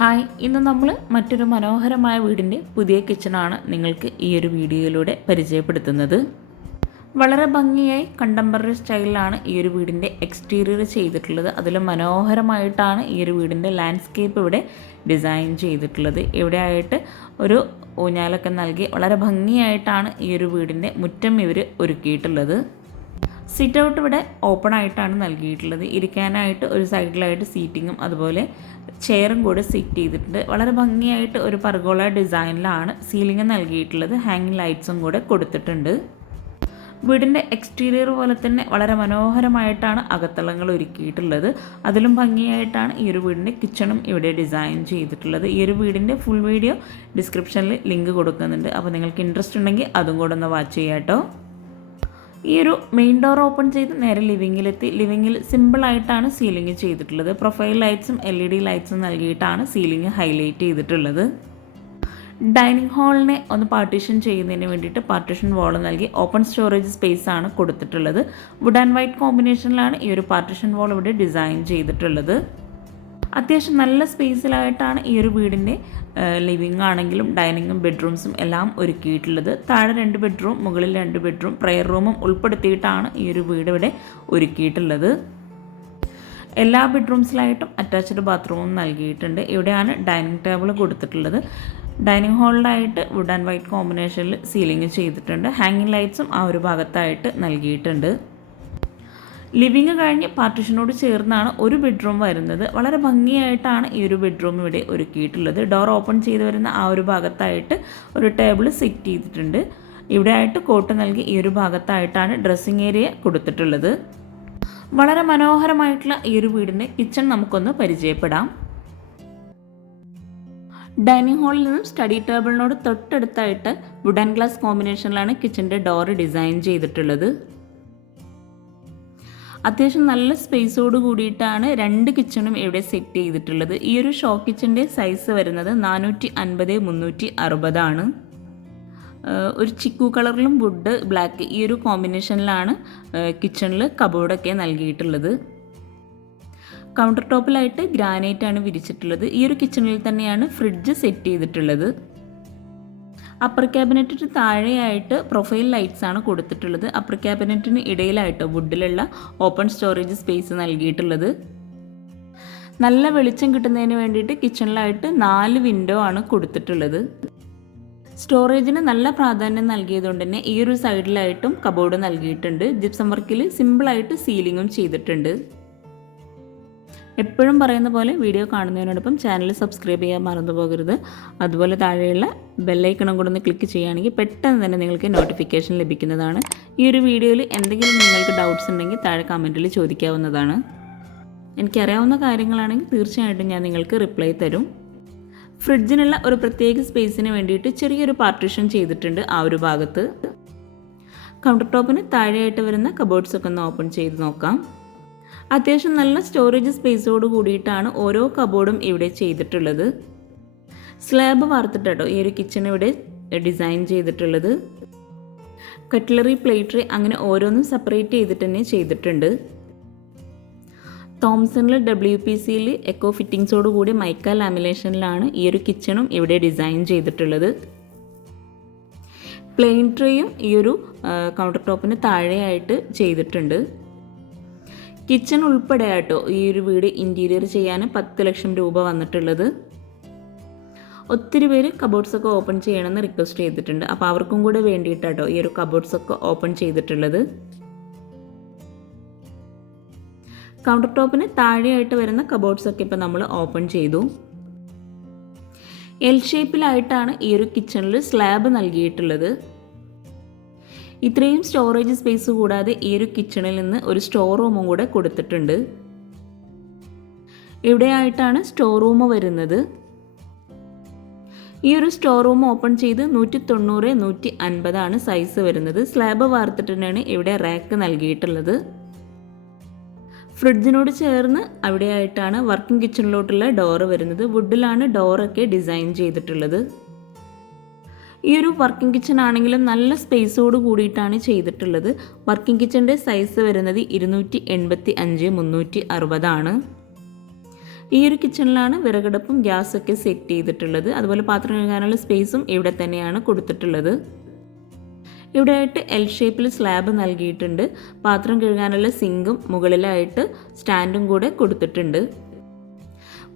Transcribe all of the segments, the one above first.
Hi ഇന്ന് നമ്മൾ മറ്റൊരു മനോഹരമായ വീടിന്റെ പുതിയ കിച്ചണാണ് നിങ്ങൾക്ക് ഈ ഒരു വീഡിയോയിലൂടെ പരിചയപ്പെടുത്തുന്നത്. വളരെ ഭംഗിയായി കണ്ടംപററി സ്റ്റൈലിലാണ് ഈ ഒരു വീടിന്റെ എക്സ്റ്റീരിയർ ചെയ്തിട്ടുള്ളത്. അതിൽ മനോഹരമായിട്ടാണ് ഈ ഒരു വീടിന്റെ ലാൻഡ്സ്കേപ്പ് ഇവിടെ ഡിസൈൻ ചെയ്തിട്ടുള്ളത്. ഇവിടെയായിട്ട് ഒരു ഊഞ്ഞാലൊക്കെ നൽകി വളരെ ഭംഗിയായിട്ടാണ് ഈ ഒരു വീടിന്റെ മുറ്റം ഇവർ ഒരുക്കിയിട്ടുള്ളത്. സിറ്റ് ഔട്ട് ഇവിടെ ഓപ്പൺ ആയിട്ടാണ് നൽകിയിട്ടുള്ളത്. ഇരിക്കാനായിട്ട് ഒരു സൈഡിലായിട്ട് സീറ്റിങ്ങും അതുപോലെ ചെയറും കൂടെ സെറ്റ് ചെയ്തിട്ടുണ്ട്. വളരെ ഭംഗിയായിട്ട് ഒരു പർഗോള ഡിസൈനിലാണ് സീലിംഗ് നൽകിയിട്ടുള്ളത്. ഹാങ്ങിങ് ലൈറ്റ്സും കൂടെ കൊടുത്തിട്ടുണ്ട്. വീടിന്റെ എക്സ്റ്റീരിയർ പോലെ തന്നെ വളരെ മനോഹരമായിട്ടാണ് അകത്തളങ്ങൾ ഒരുക്കിയിട്ടുള്ളത്. അതിലും ഭംഗിയായിട്ടാണ് ഈ ഒരു വീടിന്റെ കിച്ചണും ഇവിടെ ഡിസൈൻ ചെയ്തിട്ടുള്ളത്. ഈ ഒരു വീടിന്റെ ഫുൾ വീഡിയോ ഡിസ്ക്രിപ്ഷനിൽ ലിങ്ക് കൊടുക്കുന്നുണ്ട്. അപ്പോൾ നിങ്ങൾക്ക് ഇൻട്രസ്റ്റ് ഉണ്ടെങ്കിൽ അതും കൂടെ ഒന്ന് വാച്ച് ചെയ്യാം കേട്ടോ ഈ ഒരു മെയിൻ ഡോർ ഓപ്പൺ ചെയ്ത് നേരെ ലിവിങ്ങിലെത്തി ലിവിങ്ങിൽ സിമ്പിളായിട്ടാണ് സീലിംഗ് ചെയ്തിട്ടുള്ളത്. പ്രൊഫൈൽ ലൈറ്റ്സും എൽ ഇ ഡി ലൈറ്റ്സും നൽകിയിട്ടാണ് സീലിംഗ് ഹൈലൈറ്റ് ചെയ്തിട്ടുള്ളത്. ഡൈനിങ് ഹാളിനെ ഒന്ന് പാർട്ടീഷൻ ചെയ്യുന്നതിന് വേണ്ടിയിട്ട് പാർട്ടീഷൻ വാൾ നൽകി ഓപ്പൺ സ്റ്റോറേജ് സ്പേസ് ആണ് കൊടുത്തിട്ടുള്ളത്. വുഡ് ആൻഡ് വൈറ്റ് കോമ്പിനേഷനിലാണ് ഈ ഒരു പാർട്ടീഷൻ വാൾ ഇവിടെ ഡിസൈൻ ചെയ്തിട്ടുള്ളത്. അത്യാവശ്യം നല്ല സ്പേസിലായിട്ടാണ് ഈ ഒരു വീടിന്റെ ലിവിങ് ആണെങ്കിലും ഡൈനിങ്ങും ബെഡ്റൂംസും എല്ലാം ഒരുക്കിയിട്ടുള്ളത്. താഴെ രണ്ട് ബെഡ്റൂം മുകളിൽ രണ്ട് ബെഡ്റൂം പ്രെയർ റൂമും ഉൾപ്പെടുത്തിയിട്ടാണ് ഈ ഒരു വീട് ഇവിടെ ഒരുക്കിയിട്ടുള്ളത്. എല്ലാ ബെഡ്റൂംസിലായിട്ടും അറ്റാച്ച്ഡ് ബാത്റൂമും നൽകിയിട്ടുണ്ട്. ഇവിടെയാണ് ഡൈനിങ് ടേബിൾ കൊടുത്തിട്ടുള്ളത്. ഡൈനിങ് ഹാളിലായിട്ട് വുഡ് ആൻഡ് വൈറ്റ് കോമ്പിനേഷനിൽ സീലിംഗ് ചെയ്തിട്ടുണ്ട്. ഹാങ്ങിങ് ലൈറ്റ്സും ആ ഒരു ഭാഗത്തായിട്ട് നൽകിയിട്ടുണ്ട്. ലിവിങ് കഴിഞ്ഞ് പാർട്ടിഷനോട് ചേർന്നാണ് ഒരു ബെഡ്റൂം വരുന്നത്. വളരെ ഭംഗിയായിട്ടാണ് ഈ ഒരു ബെഡ്റൂം ഇവിടെ ഒരുക്കിയിട്ടുള്ളത്. ഡോർ ഓപ്പൺ ചെയ്ത് വരുന്ന ആ ഒരു ഭാഗത്തായിട്ട് ഒരു ടേബിൾ സെറ്റ് ചെയ്തിട്ടുണ്ട്. ഇവിടെ ആയിട്ട് കോട്ട് നൽകി ഈ ഒരു ഭാഗത്തായിട്ടാണ് ഡ്രസ്സിങ് ഏരിയ കൊടുത്തിട്ടുള്ളത്. വളരെ മനോഹരമായിട്ടുള്ള ഈ ഒരു വീടിന്റെ കിച്ചൺ നമുക്കൊന്ന് പരിചയപ്പെടാം. ഡൈനിങ് ഹാളിൽ നിന്നും സ്റ്റഡി ടേബിളിനോട് തൊട്ടടുത്തായിട്ട് വുഡ് ആൻഡ് ഗ്ലാസ് കോമ്പിനേഷനിലാണ് കിച്ചന്റെ ഡോർ ഡിസൈൻ ചെയ്തിട്ടുള്ളത്. അത്യാവശ്യം നല്ല സ്പേസോട് കൂടിയിട്ടാണ് രണ്ട് കിച്ചണും ഇവിടെ സെറ്റ് ചെയ്തിട്ടുള്ളത്. ഈ ഒരു ഷോ കിച്ചന്റെ സൈസ് വരുന്നത് നാനൂറ്റി അൻപത് മുന്നൂറ്റി അറുപതാണ് ഒരു ചിക്കു കളറിലും വുഡ് ബ്ലാക്ക് ഈ ഒരു കോമ്പിനേഷനിലാണ് കിച്ചണിൽ കബോർഡൊക്കെ നൽകിയിട്ടുള്ളത്. കൗണ്ടർ ടോപ്പിലായിട്ട് ഗ്രാനൈറ്റ് ആണ് വിരിച്ചിട്ടുള്ളത്. ഈ ഒരു കിച്ചണിൽ തന്നെയാണ് ഫ്രിഡ്ജ് സെറ്റ് ചെയ്തിട്ടുള്ളത്. അപ്പർ ക്യാബിനറ്റിന് താഴെയായിട്ട് പ്രൊഫൈൽ ലൈറ്റ്സ് ആണ് കൊടുത്തിട്ടുള്ളത്. അപ്പർ ക്യാബിനറ്റിന് ഇടയിലായിട്ട് വുഡിലുള്ള ഓപ്പൺ സ്റ്റോറേജ് സ്പേസ് നൽകിയിട്ടുള്ളത്. നല്ല വെളിച്ചം കിട്ടുന്നതിന് വേണ്ടിയിട്ട് കിച്ചണിലായിട്ട് നാല് വിൻഡോ ആണ് കൊടുത്തിട്ടുള്ളത്. സ്റ്റോറേജിന് നല്ല പ്രാധാന്യം നൽകിയതുകൊണ്ട് തന്നെ ഈ ഒരു സൈഡിലായിട്ടും കബോർഡ് നൽകിയിട്ടുണ്ട്. ജിപ്സം വർക്കിൽ സിമ്പിളായിട്ട് സീലിങ്ങും ചെയ്തിട്ടുണ്ട്. എപ്പോഴും പറയുന്ന പോലെ വീഡിയോ കാണുന്നതിനോടൊപ്പം ചാനൽ സബ്സ്ക്രൈബ് ചെയ്യാൻ മറന്നു പോകരുത്. അതുപോലെ താഴെയുള്ള ബെല്ലൈക്കണം കൂടെ ഒന്ന് ക്ലിക്ക് ചെയ്യുകയാണെങ്കിൽ പെട്ടെന്ന് തന്നെ നിങ്ങൾക്ക് നോട്ടിഫിക്കേഷൻ ലഭിക്കുന്നതാണ്. ഈ ഒരു വീഡിയോയിൽ എന്തെങ്കിലും നിങ്ങൾക്ക് ഡൗട്ട്സ് ഉണ്ടെങ്കിൽ താഴെ കമന്റിൽ ചോദിക്കാവുന്നതാണ്. എനിക്കറിയാവുന്ന കാര്യങ്ങളാണെങ്കിൽ തീർച്ചയായിട്ടും ഞാൻ നിങ്ങൾക്ക് റിപ്ലൈ തരും. ഫ്രിഡ്ജിനുള്ള ഒരു പ്രത്യേക സ്പേസിന് വേണ്ടിയിട്ട് ചെറിയൊരു പാർട്ടീഷൻ ചെയ്തിട്ടുണ്ട് ആ ഒരു ഭാഗത്ത്. കൗണ്ടർ ടോപ്പിന് താഴെയായിട്ട് വരുന്ന കബോർഡ്സ് ഒക്കെ ഒന്ന് ഓപ്പൺ ചെയ്ത് നോക്കാം. അത്യാവശ്യം നല്ല സ്റ്റോറേജ് സ്പേസോട് കൂടിയിട്ടാണ് ഓരോ കബോർഡും ഇവിടെ ചെയ്തിട്ടുള്ളത്. സ്ലാബ് വാർത്തിട്ടോ ഈ ഒരു കിച്ചൺ ഇവിടെ ഡിസൈൻ ചെയ്തിട്ടുള്ളത്. കട്ട്ലറി പ്ലേറ്ററി അങ്ങനെ ഓരോന്നും സെപ്പറേറ്റ് ചെയ്തിട്ട് തന്നെ ചെയ്തിട്ടുണ്ട്. തോംസണിൽ ഡബ്ല്യു പി സിയിൽ എക്കോ ഫിറ്റിങ്സോട് കൂടി മൈക്ക ലാമിനേഷനിലാണ് ഈ ഒരു കിച്ചണും ഇവിടെ ഡിസൈൻ ചെയ്തിട്ടുള്ളത്. പ്ലെയിൻ ട്രേയും ഈ ഒരു കൗണ്ടർ ടോപ്പിന് താഴെയായിട്ട് ചെയ്തിട്ടുണ്ട്. കിച്ചൺ ഉൾപ്പെടെ ആട്ടോ ഈ ഒരു വീട് ഇന്റീരിയർ ചെയ്യാൻ പത്ത് ലക്ഷം രൂപ വന്നിട്ടുള്ളത്. ഒത്തിരി പേര് കബോർഡ്സൊക്കെ ഓപ്പൺ ചെയ്യണമെന്ന് റിക്വസ്റ്റ് ചെയ്തിട്ടുണ്ട്. അപ്പോൾ അവർക്കും കൂടെ വേണ്ടിയിട്ടാട്ടോ ഈ ഒരു കബോർഡ്സൊക്കെ ഓപ്പൺ ചെയ്തിട്ടുള്ളത്. കൗണ്ടർ ടോപ്പിന് താഴെയായിട്ട് വരുന്ന കബോർഡ്സ് ഒക്കെ ഇപ്പോൾ നമ്മൾ ഓപ്പൺ ചെയ്തു. എൽ ഷേപ്പിലായിട്ടാണ് ഈ ഒരു കിച്ചണിൽ സ്ലാബ് നൽകിയിട്ടുള്ളത്. ഇത്രയും സ്റ്റോറേജ് സ്പേസ് കൂടാതെ ഈ ഒരു കിച്ചണിൽ നിന്ന് ഒരു സ്റ്റോർ റൂമും കൂടെ കൊടുത്തിട്ടുണ്ട്. ഇവിടെയായിട്ടാണ് സ്റ്റോർ റൂം വരുന്നത്. ഈ ഒരു സ്റ്റോർ റൂം ഓപ്പൺ ചെയ്ത് നൂറ്റി തൊണ്ണൂറ് നൂറ്റി അൻപതാണ് സൈസ് വരുന്നത്. സ്ലാബ് വാർത്തിട്ടാണ് ഇവിടെ റാക്ക് നൽകിയിട്ടുള്ളത്. ഫ്രിഡ്ജിനോട് ചേർന്ന് അവിടെയായിട്ടാണ് വർക്കിംഗ് കിച്ചണിലോട്ടുള്ള ഡോറ് വരുന്നത്. വുഡിലാണ് ഡോറൊക്കെ ഡിസൈൻ ചെയ്തിട്ടുള്ളത്. ഈ ഒരു വർക്കിംഗ് കിച്ചൺ ആണെങ്കിലും നല്ല സ്പേസോട് കൂടിയിട്ടാണ് ചെയ്തിട്ടുള്ളത്. വർക്കിംഗ് കിച്ചന്റെ സൈസ് വരുന്നത് ഇരുന്നൂറ്റി എൺപത്തി അഞ്ച് മുന്നൂറ്റി അറുപതാണ് ഈ ഒരു കിച്ചണിലാണ് വിറകടുപ്പും ഗ്യാസൊക്കെ സെറ്റ് ചെയ്തിട്ടുള്ളത്. അതുപോലെ പാത്രം കഴുകാനുള്ള സ്പേസും ഇവിടെ തന്നെയാണ് കൊടുത്തിട്ടുള്ളത്. ഇവിടെയായിട്ട് എൽ ഷേപ്പിൽ സ്ലാബ് നൽകിയിട്ടുണ്ട്. പാത്രം കഴുകാനുള്ള സിങ്കും മുകളിലായിട്ട് സ്റ്റാൻഡും കൂടെ കൊടുത്തിട്ടുണ്ട്.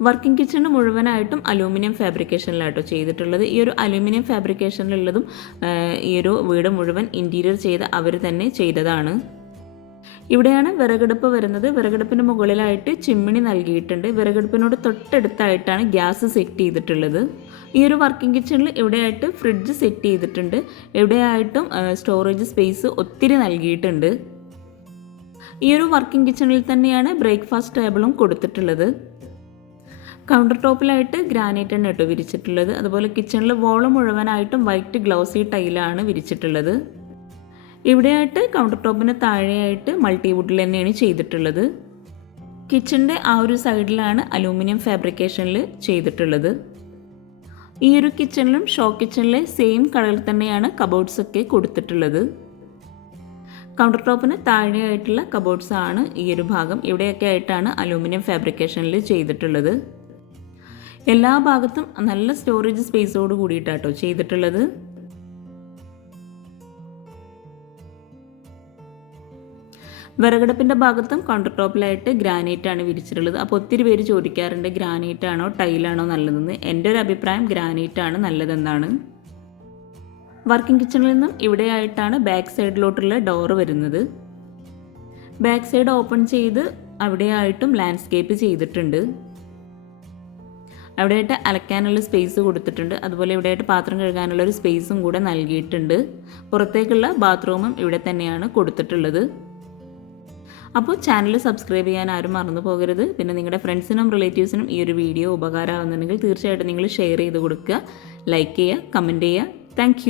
വർക്കിംഗ് കിച്ചൺ മുഴുവനായിട്ടും അലൂമിനിയം ഫാബ്രിക്കേഷനിലാട്ടോ ചെയ്തിട്ടുള്ളത്. ഈ ഒരു അലൂമിനിയം ഫാബ്രിക്കേഷനിലുള്ളതും ഈ ഒരു വീട് മുഴുവൻ ഇന്റീരിയർ ചെയ്ത് അവർ തന്നെ ചെയ്തതാണ്. ഇവിടെയാണ് വിറകടുപ്പ് വരുന്നത്. വിറകടുപ്പിന് മുകളിലായിട്ട് ചിമ്മിണി നൽകിയിട്ടുണ്ട്. വിറകടുപ്പിനോട് തൊട്ടടുത്തായിട്ടാണ് ഗ്യാസ് സെറ്റ് ചെയ്തിട്ടുള്ളത്. ഈ ഒരു വർക്കിംഗ് കിച്ചണിൽ ഇവിടെയായിട്ട് ഫ്രിഡ്ജ് സെറ്റ് ചെയ്തിട്ടുണ്ട്. ഇവിടെയായിട്ടും സ്റ്റോറേജ് സ്പേസ് ഒത്തിരി നൽകിയിട്ടുണ്ട്. ഈ ഒരു വർക്കിംഗ് കിച്ചണിൽ തന്നെയാണ് ബ്രേക്ക്ഫാസ്റ്റ് ടേബിളും കൊടുത്തിട്ടുള്ളത്. കൗണ്ടർ ടോപ്പിലായിട്ട് ഗ്രാനൈറ്റ് ആണ് കേട്ടോ വിരിച്ചിട്ടുള്ളത്. അതുപോലെ കിച്ചണിൽ വോൾ മുഴുവനായിട്ടും വൈറ്റ് ഗ്ലൗസി ടൈലാണ് വിരിച്ചിട്ടുള്ളത്. ഇവിടെയായിട്ട് കൗണ്ടർ ടോപ്പിന് താഴെയായിട്ട് മൾട്ടി വുഡിൽ തന്നെയാണ് ചെയ്തിട്ടുള്ളത്. കിച്ചണിന്റെ ആ ഒരു സൈഡിലാണ് അലൂമിനിയം ഫാബ്രിക്കേഷനിൽ ചെയ്തിട്ടുള്ളത്. ഈ ഒരു കിച്ചണിലും ഷോ കിച്ചണിലെ സെയിം കളറിൽ തന്നെയാണ് കബോർഡ്സ് ഒക്കെ കൊടുത്തിട്ടുള്ളത്. കൗണ്ടർ ടോപ്പിന് താഴെയായിട്ടുള്ള കബോർഡ്സ് ആണ് ഈ ഒരു ഭാഗം. ഇവിടെയൊക്കെ ആയിട്ടാണ് അലൂമിനിയം ഫാബ്രിക്കേഷനിൽ ചെയ്തിട്ടുള്ളത്. എല്ലാ ഭാഗത്തും നല്ല സ്റ്റോറേജ് സ്പേസോട് കൂടിയിട്ടാട്ടോ ചെയ്തിട്ടുള്ളത്. വിറകടുപ്പിന്റെ ഭാഗത്തും കൗണ്ടർ ടോപ്പിലായിട്ട് ഗ്രാനൈറ്റ് ആണ് വിരിച്ചിട്ടുള്ളത്. അപ്പോൾ ഒത്തിരി പേര് ചോദിക്കാറുണ്ട് ഗ്രാനൈറ്റ് ആണോ ടൈലാണോ നല്ലതെന്ന്. എന്റെ ഒരു അഭിപ്രായം ഗ്രാനൈറ്റ് ആണ് നല്ലതെന്നാണ്. വർക്കിംഗ് കിച്ചണിൽ നിന്നും ഇവിടെയായിട്ടാണ് ബാക്ക് സൈഡിലോട്ടുള്ള ഡോറ് വരുന്നത്. ബാക്ക് സൈഡ് ഓപ്പൺ ചെയ്ത് അവിടെയായിട്ടും ലാൻഡ്സ്കേപ്പ് ചെയ്തിട്ടുണ്ട്. അവിടെയായിട്ട് അലക്കാനുള്ള സ്പേസ് കൊടുത്തിട്ടുണ്ട്. അതുപോലെ ഇവിടെയായിട്ട് പാത്രം കഴുകാനുള്ള ഒരു സ്പേസും കൂടെ നൽകിയിട്ടുണ്ട്. പുറത്തേക്കുള്ള ബാത്റൂമും ഇവിടെ തന്നെയാണ് കൊടുത്തിട്ടുള്ളത്. അപ്പോൾ ചാനൽ സബ്സ്ക്രൈബ് ചെയ്യാൻ ആരും മറന്നു പോകരുത്. പിന്നെ നിങ്ങളുടെ ഫ്രണ്ട്സിനും റിലേറ്റീവ്സിനും ഈ ഒരു വീഡിയോ ഉപകാരമാകുന്നുണ്ടെങ്കിൽ തീർച്ചയായിട്ടും നിങ്ങൾ ഷെയർ ചെയ്ത് കൊടുക്കുക. ലൈക്ക് ചെയ്യുക കമന്റ് ചെയ്യുക. താങ്ക്